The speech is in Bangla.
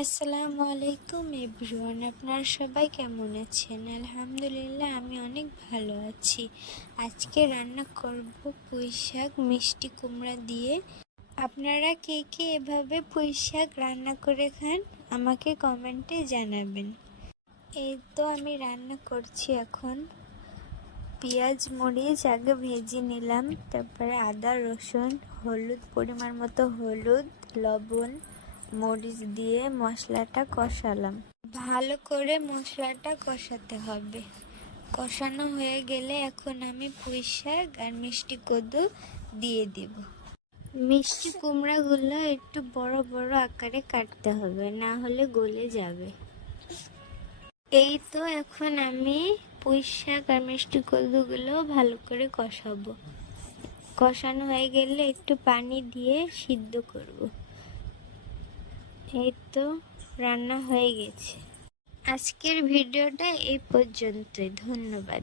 আসসালামু আলাইকুম এভরিওয়ান, আপনারা সবাই কেমন আছেন? আলহামদুলিল্লাহ আমি অনেক ভালো আছি। আজকে রান্না করব পুঁই শাক মিষ্টি কুমড়া দিয়ে। আপনারা কে কে এভাবে পুঁই শাক রান্না করে খান আমাকে কমেন্টে জানাবেন। এই তো আমি রান্না করছি এখন। পেঁয়াজ মরিচ আগে ভেজে নিলাম, তারপরে আদা রসুন হলুদ পরিমাণ মতো হলুদ লবণ মরিচ দিয়ে মশলাটা কষালাম। ভালো করে মশলাটা কষাতে হবে। কষানো হয়ে গেলে এখন আমি পুঁই শাক আর মিষ্টি কদু দিয়ে দিব। মিষ্টি কুমড়াগুলো একটু বড় বড় আকারে কাটতে হবে, না হলে গলে যাবে। এই তো এখন আমি পুঁই শাক আর মিষ্টি কদুগুলো ভালো করে কষাবো। কষানো হয়ে গেলে একটু পানি দিয়ে সিদ্ধ করব। এই তো রান্না হয়ে গেছে। আজকের ভিডিওটা এই পর্যন্তই। ধন্যবাদ।